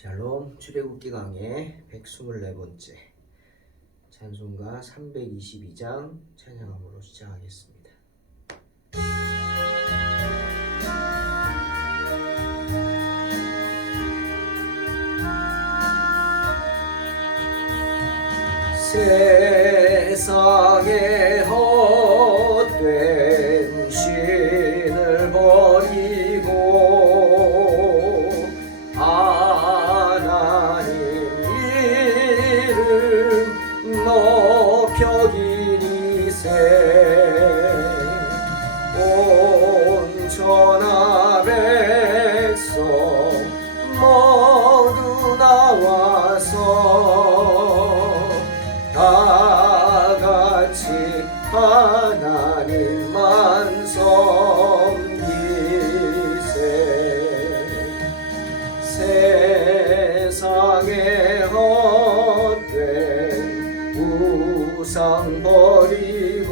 샬롬 출애굽기 강의 124번째 찬송가 322장 찬양함으로 시작하겠습니다. 세상의 헛된 신을 버리고 하나님 이름 높여 기리세. 온 천하 백성 모두 나와서 다같이 하나님만 섬기세. 세상의 헛된 우상 버리고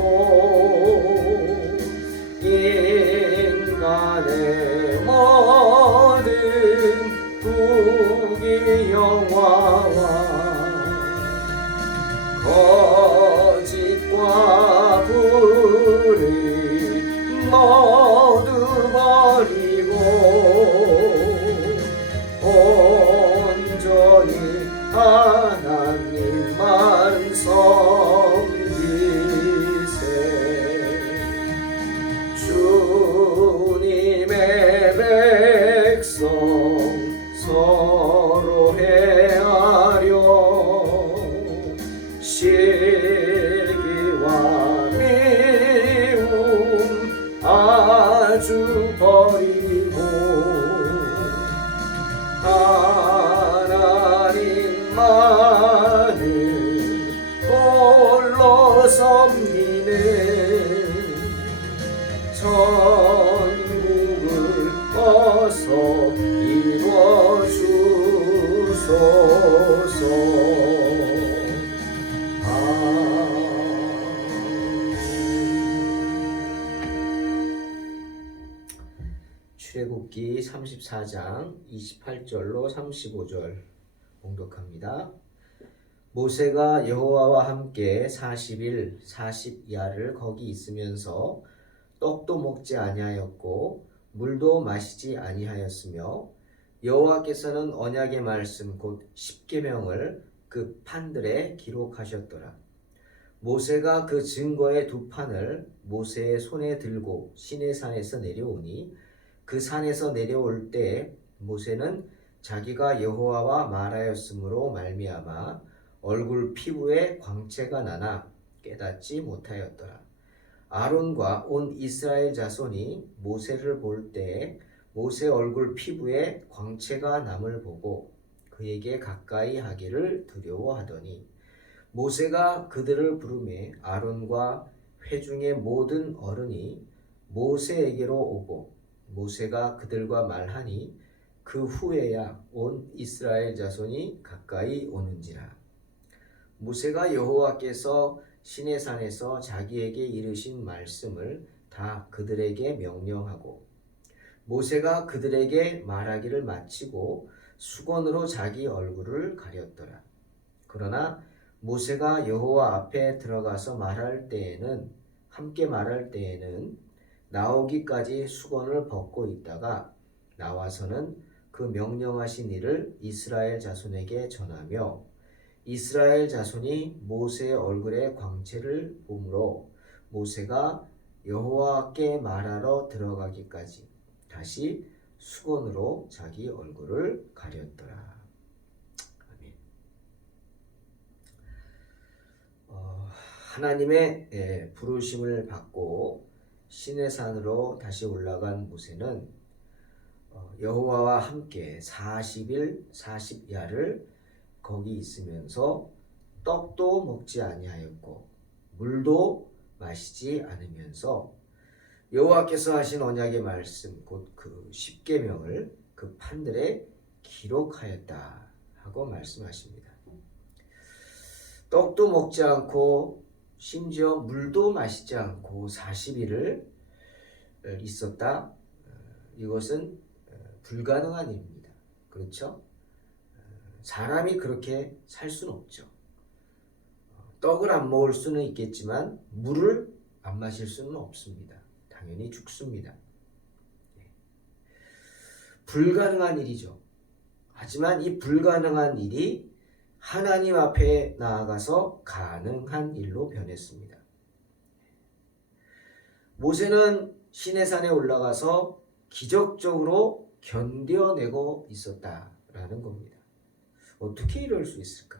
인간의 모든 부귀 영화와 거짓과 불의 모두 버리고 온전히 하나님만 섬기세. 주님의 백성 서로 헤아려 시기와 미움 아주 버리고 하나님만을 홀로 섬기는 천국을 어서 이루어주소서. 출애굽기 34장 28절로 35절 봉독합니다. 모세가 여호와와 함께 40일 40야를 거기 있으면서 떡도 먹지 아니하였고 물도 마시지 아니하였으며 여호와께서는 언약의 말씀 곧 십계명을 그 판들에 기록하셨더라. 모세가 그 증거의 두 판을 모세의 손에 들고 시내산에서 내려오니 그 산에서 내려올 때 모세는 자기가 여호와와 말하였으므로 말미암아 얼굴 피부에 광채가 나나 깨닫지 못하였더라. 아론과 온 이스라엘 자손이 모세를 볼 때에 모세 얼굴 피부에 광채가 남을 보고 그에게 가까이 하기를 두려워하더니 모세가 그들을 부르매 아론과 회중의 모든 어른이 모세에게로 오고 모세가 그들과 말하니 그 후에야 온 이스라엘 자손이 가까이 오는지라. 모세가 여호와께서 시내산에서 자기에게 이르신 말씀을 다 그들에게 명령하고 모세가 그들에게 말하기를 마치고 수건으로 자기 얼굴을 가렸더라. 그러나 모세가 여호와 앞에 들어가서 함께 말할 때에는 나오기까지 수건을 벗고 있다가 나와서는 그 명령하신 일을 이스라엘 자손에게 전하며 이스라엘 자손이 모세의 얼굴에 광채를 보므로 모세가 여호와께 말하러 들어가기까지 다시 수건으로 자기 얼굴을 가렸더라. 아멘. 하나님의 부르심을 받고 시내산으로 다시 올라간 모세는 여호와와 함께 40일 40야를 거기 있으면서 떡도 먹지 아니하였고 물도 마시지 않으면서 여호와께서 하신 언약의 말씀 곧 그 십계명을 그 판들에 기록하였다 하고 말씀하십니다. 떡도 먹지 않고 심지어 물도 마시지 않고 40일을 있었다. 이것은 불가능한 일입니다. 그렇죠? 사람이 그렇게 살 수는 없죠. 떡을 안 먹을 수는 있겠지만 물을 안 마실 수는 없습니다. 당연히 죽습니다. 불가능한 일이죠. 하지만 이 불가능한 일이 하나님 앞에 나아가서 가능한 일로 변했습니다. 모세는 시내산에 올라가서 기적적으로 견뎌내고 있었다라는 겁니다. 어떻게 이럴 수 있을까?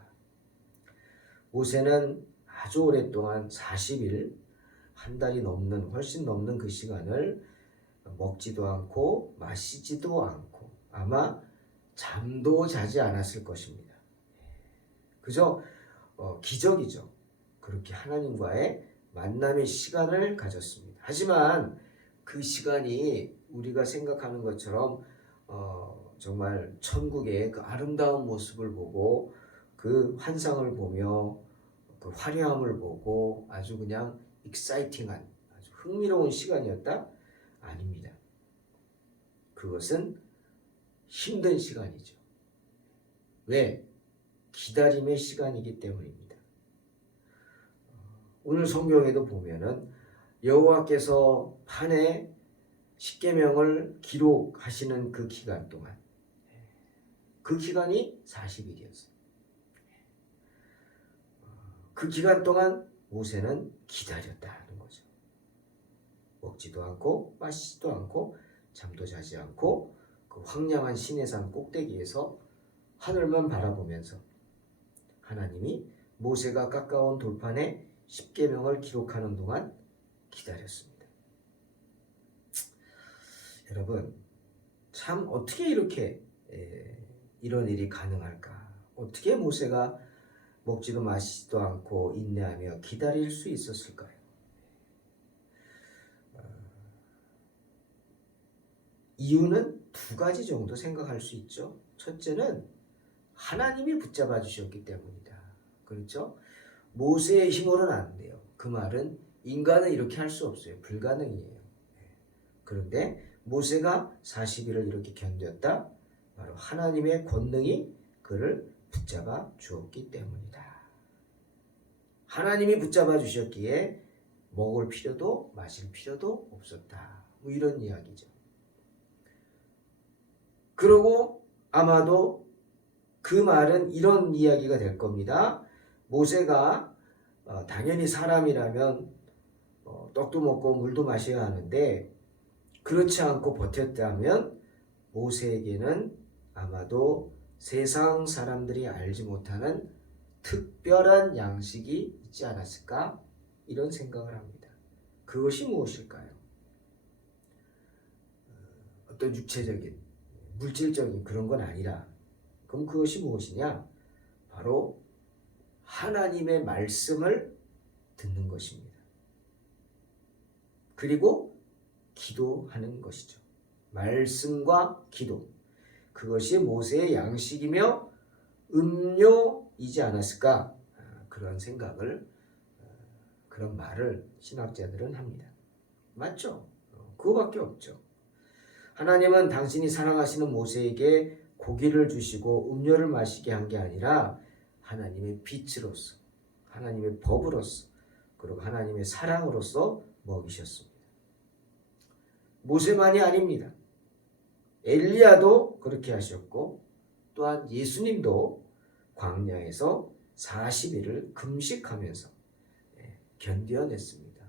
모세는 아주 오랫동안 40일, 한 달이 넘는, 훨씬 넘는 그 시간을 먹지도 않고 마시지도 않고 아마 잠도 자지 않았을 것입니다. 그저 기적이죠. 그렇게 하나님과의 만남의 시간을 가졌습니다. 하지만 그 시간이 우리가 생각하는 것처럼 정말 천국의 그 아름다운 모습을 보고 그 환상을 보며 그 화려함을 보고 아주 그냥 익사이팅한 아주 흥미로운 시간이었다? 아닙니다. 그것은 힘든 시간이죠. 왜? 기다림의 시간이기 때문입니다. 오늘 성경에도 보면은 여호와께서 판에 십계명을 기록하시는 그 기간 동안, 그 기간이 40일이었어요. 그 기간 동안 모세는 기다렸다는 거죠. 먹지도 않고 마시지도 않고 잠도 자지 않고 그 황량한 시내산 꼭대기에서 하늘만 바라보면서 하나님이 모세가 깎아온 돌판에 십계명을 기록하는 동안 기다렸습니다. 여러분, 참 어떻게 이렇게 이런 일이 가능할까? 어떻게 모세가 먹지도 마시지도 않고 인내하며 기다릴 수 있었을까요? 이유는 두 가지 정도 생각할 수 있죠. 첫째는 하나님이 붙잡아 주셨기 때문이다. 그렇죠? 모세의 힘으로는 안 돼요. 그 말은 인간은 이렇게 할 수 없어요. 불가능이에요. 그런데 모세가 40일을 이렇게 견뎠다. 바로 하나님의 권능이 그를 붙잡아 주었기 때문이다. 하나님이 붙잡아 주셨기에 먹을 필요도 마실 필요도 없었다. 뭐 이런 이야기죠. 그러고 아마도 그 말은 이런 이야기가 될 겁니다. 모세가 당연히 사람이라면 떡도 먹고 물도 마셔야 하는데 그렇지 않고 버텼다면 모세에게는 아마도 세상 사람들이 알지 못하는 특별한 양식이 있지 않았을까? 이런 생각을 합니다. 그것이 무엇일까요? 어떤 육체적인, 물질적인 그런 건 아니라 그럼 그것이 무엇이냐? 바로 하나님의 말씀을 듣는 것입니다. 그리고 기도하는 것이죠. 말씀과 기도. 그것이 모세의 양식이며 음료이지 않았을까? 그런 생각을, 그런 말을 신학자들은 합니다. 맞죠? 그거밖에 없죠. 하나님은 당신이 사랑하시는 모세에게 고기를 주시고 음료를 마시게 한 게 아니라 하나님의 빛으로서, 하나님의 법으로서, 그리고 하나님의 사랑으로서 먹이셨습니다. 모세만이 아닙니다. 엘리야도 그렇게 하셨고 또한 예수님도 광야에서 40일을 금식하면서 견뎌냈습니다.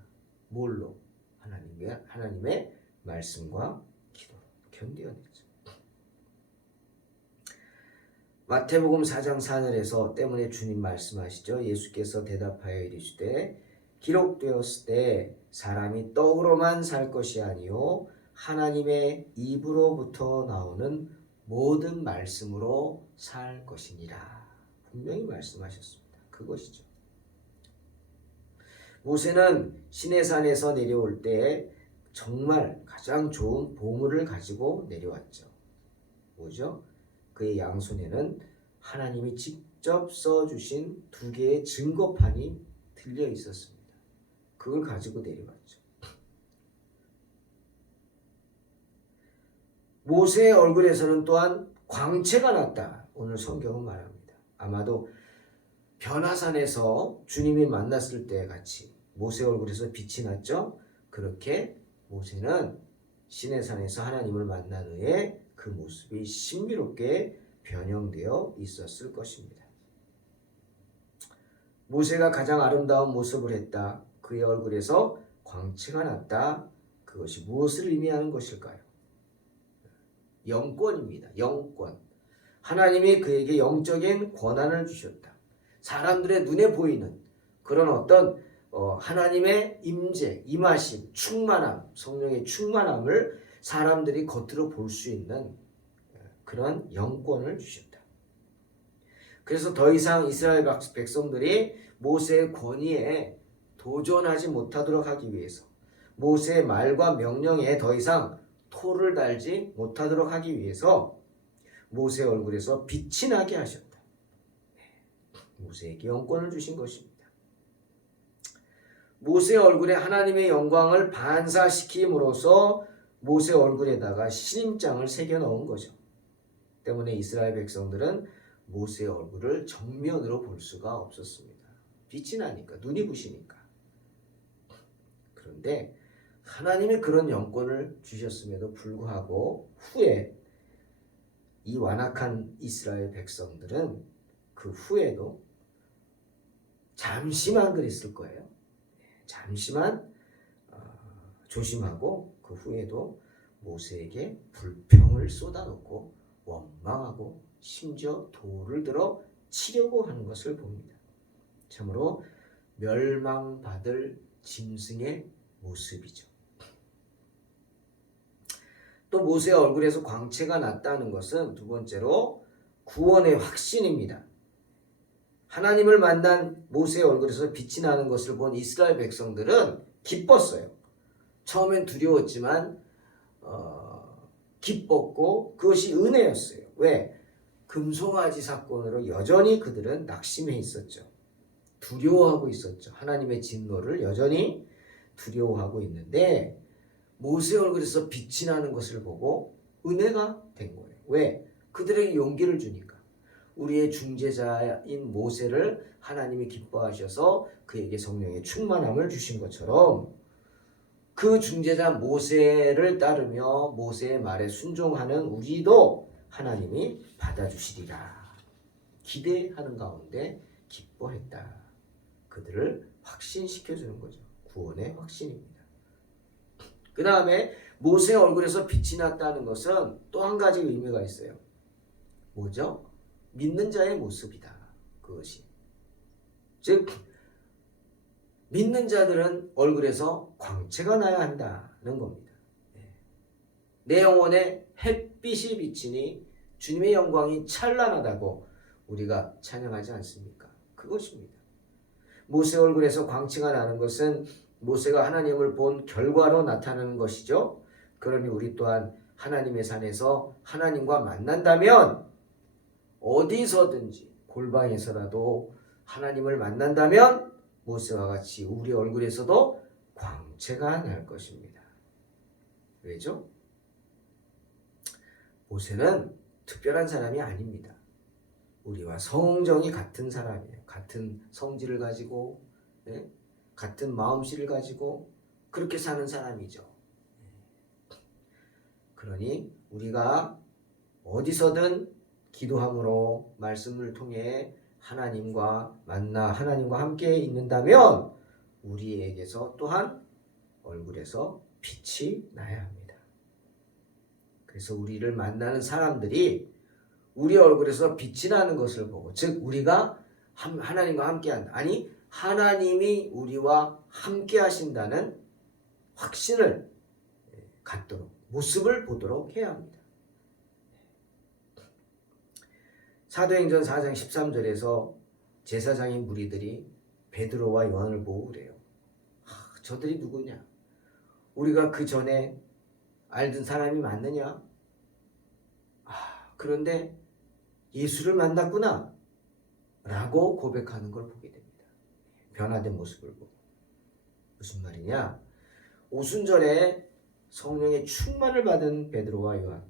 뭘로? 하나님의 말씀과 기도로 견뎌냈죠. 마태복음 4장 4절에서 때문에 주님 말씀하시죠. 예수께서 대답하여 이르시되 기록되었을 때 사람이 떡으로만 살 것이 아니요 하나님의 입으로부터 나오는 모든 말씀으로 살 것이니라. 분명히 말씀하셨습니다. 그것이죠. 모세는 시내산에서 내려올 때 정말 가장 좋은 보물을 가지고 내려왔죠. 뭐죠? 그의 양손에는 하나님이 직접 써주신 2개의 증거판이 들려 있었습니다. 그걸 가지고 내려왔죠. 모세의 얼굴에서는 또한 광채가 났다. 오늘 성경은 말합니다. 아마도 변화산에서 주님이 만났을 때 같이 모세 얼굴에서 빛이 났죠. 그렇게 모세는 시내산에서 하나님을 만난 후에 그 모습이 신비롭게 변형되어 있었을 것입니다. 모세가 가장 아름다운 모습을 했다. 그의 얼굴에서 광채가 났다. 그것이 무엇을 의미하는 것일까요? 영권입니다. 영권. 하나님이 그에게 영적인 권한을 주셨다. 사람들의 눈에 보이는 그런 어떤 하나님의 임재, 임하심, 충만함, 성령의 충만함을 사람들이 겉으로 볼 수 있는 그런 영권을 주셨다. 그래서 더 이상 이스라엘 백성들이 모세의 권위에 도전하지 못하도록 하기 위해서 모세의 말과 명령에 더 이상 토를 달지 못하도록 하기 위해서 모세의 얼굴에서 빛이 나게 하셨다. 모세에게 영권을 주신 것입니다. 모세의 얼굴에 하나님의 영광을 반사시킴으로써 모세 얼굴에다가 신임장을 새겨 넣은 거죠. 때문에 이스라엘 백성들은 모세의 얼굴을 정면으로 볼 수가 없었습니다. 빛이 나니까, 눈이 부시니까. 그런데 하나님이 그런 영권을 주셨음에도 불구하고 후에 이 완악한 이스라엘 백성들은 그 후에도 잠시만 그랬을 거예요. 잠시만 조심하고 그 후에도 모세에게 불평을 쏟아놓고 원망하고 심지어 돌을 들어 치려고 하는 것을 봅니다. 참으로 멸망받을 짐승의 모습이죠. 또 모세의 얼굴에서 광채가 났다는 것은 두 번째로 구원의 확신입니다. 하나님을 만난 모세의 얼굴에서 빛이 나는 것을 본 이스라엘 백성들은 기뻤어요. 처음엔 두려웠지만 기뻤고 그것이 은혜였어요. 왜? 금송아지 사건으로 여전히 그들은 낙심해 있었죠. 두려워하고 있었죠. 하나님의 진노를 여전히 두려워하고 있는데 모세의 얼굴에서 빛이 나는 것을 보고 은혜가 된 거예요. 왜? 그들에게 용기를 주니까. 우리의 중재자인 모세를 하나님이 기뻐하셔서 그에게 성령의 충만함을 주신 것처럼 그 중재자 모세를 따르며 모세의 말에 순종하는 우리도 하나님이 받아주시리라. 기대하는 가운데 기뻐했다. 그들을 확신시켜주는 거죠. 구원의 확신입니다. 그 다음에 모세의 얼굴에서 빛이 났다는 것은 또 한 가지 의미가 있어요. 뭐죠? 믿는 자의 모습이다. 그것이. 즉 믿는 자들은 얼굴에서 광채가 나야 한다는 겁니다. 내 영혼에 햇빛이 비치니 주님의 영광이 찬란하다고 우리가 찬양하지 않습니까? 그것입니다. 모세 얼굴에서 광채가 나는 것은 모세가 하나님을 본 결과로 나타나는 것이죠. 그러니 우리 또한 하나님의 산에서 하나님과 만난다면 어디서든지 골방에서라도 하나님을 만난다면 모세와 같이 우리 얼굴에서도 광채가 날 것입니다. 왜죠? 모세는 특별한 사람이 아닙니다. 우리와 성정이 같은 사람이에요. 같은 성질을 가지고 같은 마음씨를 가지고 그렇게 사는 사람이죠. 그러니 우리가 어디서든 기도함으로 말씀을 통해 하나님과 만나 하나님과 함께 있는다면 우리에게서 또한 얼굴에서 빛이 나야 합니다. 그래서 우리를 만나는 사람들이 우리 얼굴에서 빛이 나는 것을 보고, 즉 우리가 하나님과 함께한다. 아니 하나님이 우리와 함께 하신다는 확신을 갖도록 모습을 보도록 해야 합니다. 사도행전 4장 13절에서 제사장인 무리들이 베드로와 요한을 보고 그래요. 저들이 누구냐? 우리가 그 전에 알던 사람이 맞느냐? 그런데 예수를 만났구나 라고 고백하는 걸 보게 됩니다. 변화된 모습을 보고. 무슨 말이냐? 오순절에 성령의 충만을 받은 베드로와 요한,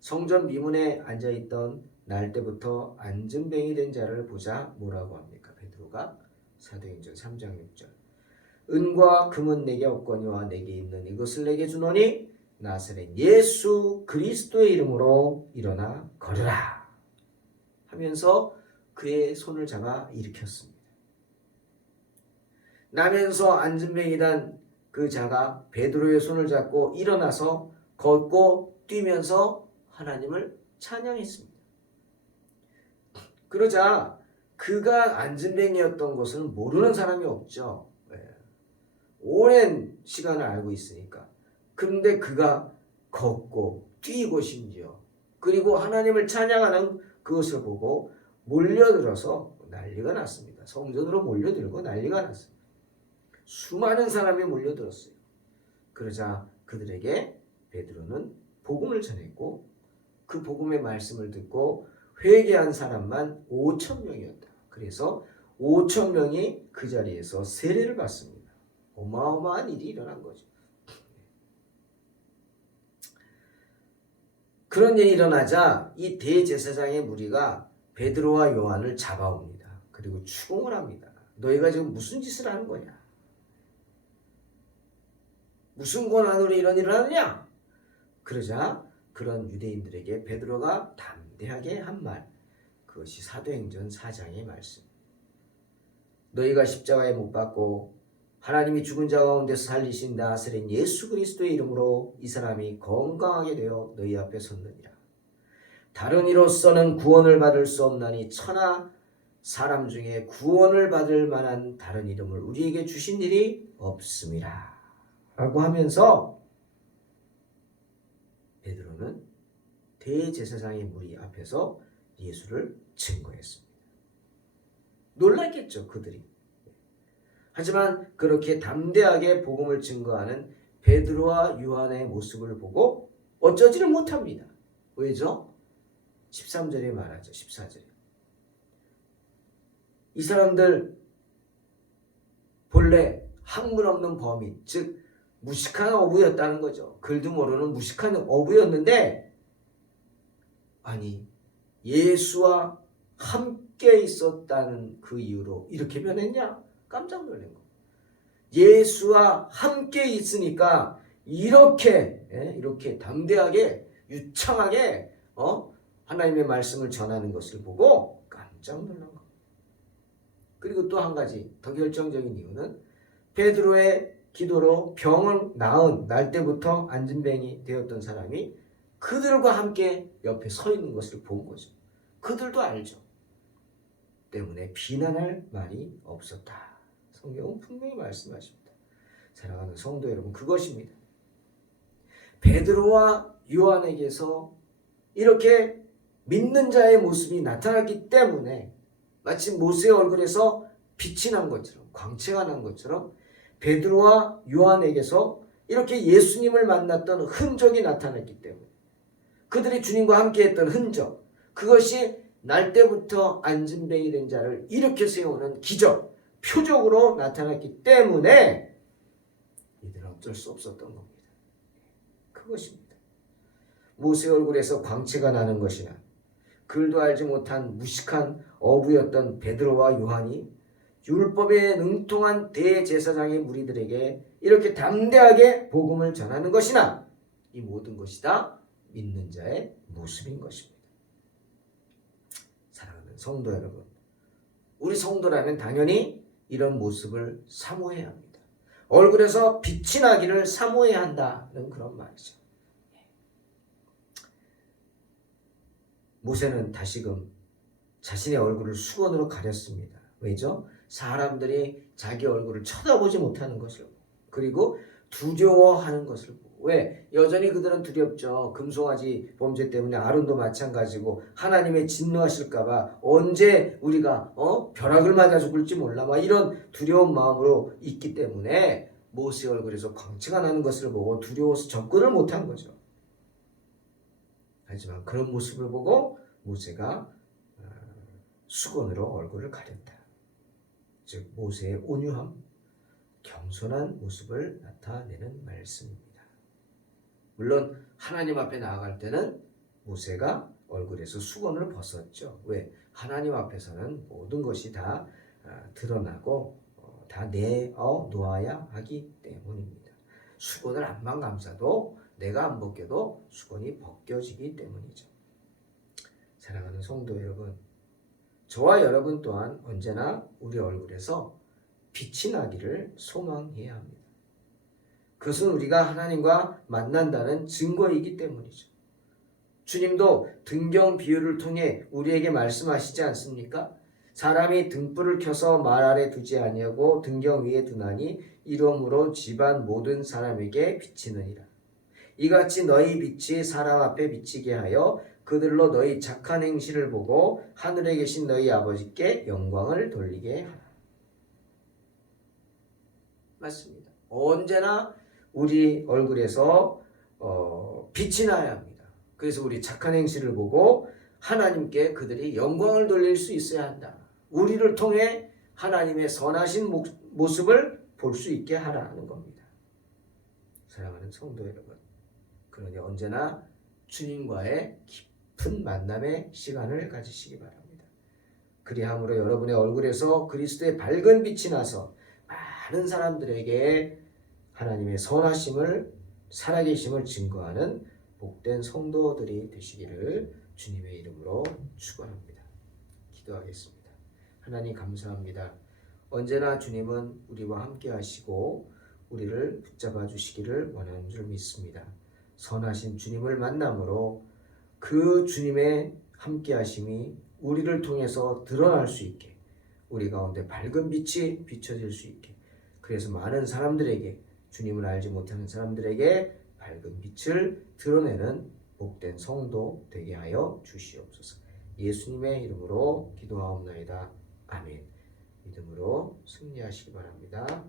성전 미문에 앉아있던 날 때부터 안진뱅이 된 자를 보자. 뭐라고 합니까? 베드로가 사도행전 3장 6절. 은과 금은 내게 없거니와 내게 있는 이것을 내게 주노니 나사렛 예수 그리스도의 이름으로 일어나 걸으라 하면서 그의 손을 잡아 일으켰습니다. 나면서 안진뱅이단 그 자가 베드로의 손을 잡고 일어나서 걷고 뛰면서 하나님을 찬양했습니다. 그러자 그가 안진뱅이였던 것을 모르는 사람이 없죠. 오랜 시간을 알고 있으니까. 그런데 그가 걷고 뛰고 심지어 그리고 하나님을 찬양하는 그것을 보고 몰려들어서 난리가 났습니다. 성전으로 몰려들고 난리가 났습니다. 수많은 사람이 몰려들었어요. 그러자 그들에게 베드로는 복음을 전했고 그 복음의 말씀을 듣고 회개한 사람만 5,000명이었다. 그래서 5,000명이 그 자리에서 세례를 받습니다. 어마어마한 일이 일어난 거죠. 그런 일이 일어나자 이 대제사장의 무리가 베드로와 요한을 잡아옵니다. 그리고 추궁을 합니다. 너희가 지금 무슨 짓을 하는 거냐? 무슨 권한으로 이런 일을 하느냐? 그러자 그런 유대인들에게 베드로가 담대하게 한 말, 그것이 사도행전 4장의 말씀. 너희가 십자가에 못 박고 하나님이 죽은 자 가운데서 살리신 나사렛 예수 그리스도의 이름으로 이 사람이 건강하게 되어 너희 앞에 섰느니라. 다른 이로서는 구원을 받을 수 없나니 천하 사람 중에 구원을 받을 만한 다른 이름을 우리에게 주신 일이 없음이라 라고 하면서 베드로는 대제사장의 무리 앞에서 예수를 증거했습니다. 놀랐겠죠, 그들이. 하지만 그렇게 담대하게 복음을 증거하는 베드로와 요한의 모습을 보고 어쩌지를 못합니다. 왜죠? 13절에 말하죠. 14절에. 이 사람들 본래 학문 없는 범인, 즉 무식한 어부였다는 거죠. 글도 모르는 무식한 어부였는데 아니 예수와 함께 있었다는 그 이유로 이렇게 변했냐? 깜짝 놀란 거예요. 예수와 함께 있으니까 이렇게 담대하게 유창하게 하나님의 말씀을 전하는 것을 보고 깜짝 놀란 거예요. 그리고 또 한 가지 더 결정적인 이유는 베드로의 기도로 병을 날 때부터 안진뱅이 되었던 사람이 그들과 함께 옆에 서 있는 것을 본 거죠. 그들도 알죠. 때문에 비난할 말이 없었다. 성경은 분명히 말씀하십니다. 사랑하는 성도 여러분, 그것입니다. 베드로와 요한에게서 이렇게 믿는 자의 모습이 나타났기 때문에 마치 모세의 얼굴에서 빛이 난 것처럼, 광채가 난 것처럼 베드로와 요한에게서 이렇게 예수님을 만났던 흔적이 나타났기 때문에 그들이 주님과 함께했던 흔적, 그것이 날 때부터 안진뱅이 된 자를 일으켜 세우는 기적, 표적으로 나타났기 때문에 이들은 어쩔 수 없었던 겁니다. 그것입니다. 모세 얼굴에서 광채가 나는 것이나 글도 알지 못한 무식한 어부였던 베드로와 요한이 율법에 능통한 대제사장의 무리들에게 이렇게 담대하게 복음을 전하는 것이나 이 모든 것이 다 믿는 자의 모습인 것입니다. 사랑하는 성도 여러분, 우리 성도라면 당연히 이런 모습을 사모해야 합니다. 얼굴에서 빛이 나기를 사모해야 한다는 그런 말이죠. 모세는 다시금 자신의 얼굴을 수건으로 가렸습니다. 왜죠? 사람들이 자기 얼굴을 쳐다보지 못하는 것을 보고, 그리고 두려워하는 것을 보고. 왜? 여전히 그들은 두렵죠. 금송아지 범죄 때문에 아론도 마찬가지고 하나님의 진노하실까 봐 언제 우리가 벼락을 맞아 죽을지 몰라 막 이런 두려운 마음으로 있기 때문에 모세 얼굴에서 광채가 나는 것을 보고 두려워서 접근을 못한 거죠. 하지만 그런 모습을 보고 모세가 수건으로 얼굴을 가렸다. 즉 모세의 온유함, 겸손한 모습을 나타내는 말씀입니다. 물론 하나님 앞에 나아갈 때는 모세가 얼굴에서 수건을 벗었죠. 왜? 하나님 앞에서는 모든 것이 다 드러나고 다 내어 놓아야 하기 때문입니다. 수건을 앞만 감싸도 내가 안 벗겨도 수건이 벗겨지기 때문이죠. 사랑하는 성도 여러분, 저와 여러분 또한 언제나 우리 얼굴에서 빛이 나기를 소망해야 합니다. 그것은 우리가 하나님과 만난다는 증거이기 때문이죠. 주님도 등경 비유를 통해 우리에게 말씀하시지 않습니까? 사람이 등불을 켜서 말 아래 두지 아니하고 등경 위에 두나니 이러므로 집안 모든 사람에게 비치느니라. 이같이 너희 빛이 사람 앞에 비치게 하여 그들로 너희 착한 행실을 보고 하늘에 계신 너희 아버지께 영광을 돌리게 하라. 맞습니다. 언제나 우리 얼굴에서 빛이 나야 합니다. 그래서 우리 착한 행실을 보고 하나님께 그들이 영광을 돌릴 수 있어야 한다. 우리를 통해 하나님의 선하신 모습을 볼 수 있게 하라는 겁니다. 사랑하는 성도 여러분, 그러니 언제나 주님과의 깊은 만남의 시간을 가지시기 바랍니다. 그리함으로 여러분의 얼굴에서 그리스도의 밝은 빛이 나서 많은 사람들에게 하나님의 선하심을, 살아계심을 증거하는 복된 성도들이 되시기를 주님의 이름으로 축원합니다. 기도하겠습니다. 하나님 감사합니다. 언제나 주님은 우리와 함께 하시고 우리를 붙잡아 주시기를 원하는 줄 믿습니다. 선하신 주님을 만남으로 그 주님의 함께 하심이 우리를 통해서 드러날 수 있게, 우리 가운데 밝은 빛이 비춰질 수 있게, 그래서 많은 사람들에게, 주님을 알지 못하는 사람들에게 밝은 빛을 드러내는 복된 성도 되게 하여 주시옵소서. 예수님의 이름으로 기도하옵나이다. 아멘. 믿음으로 승리하시기 바랍니다.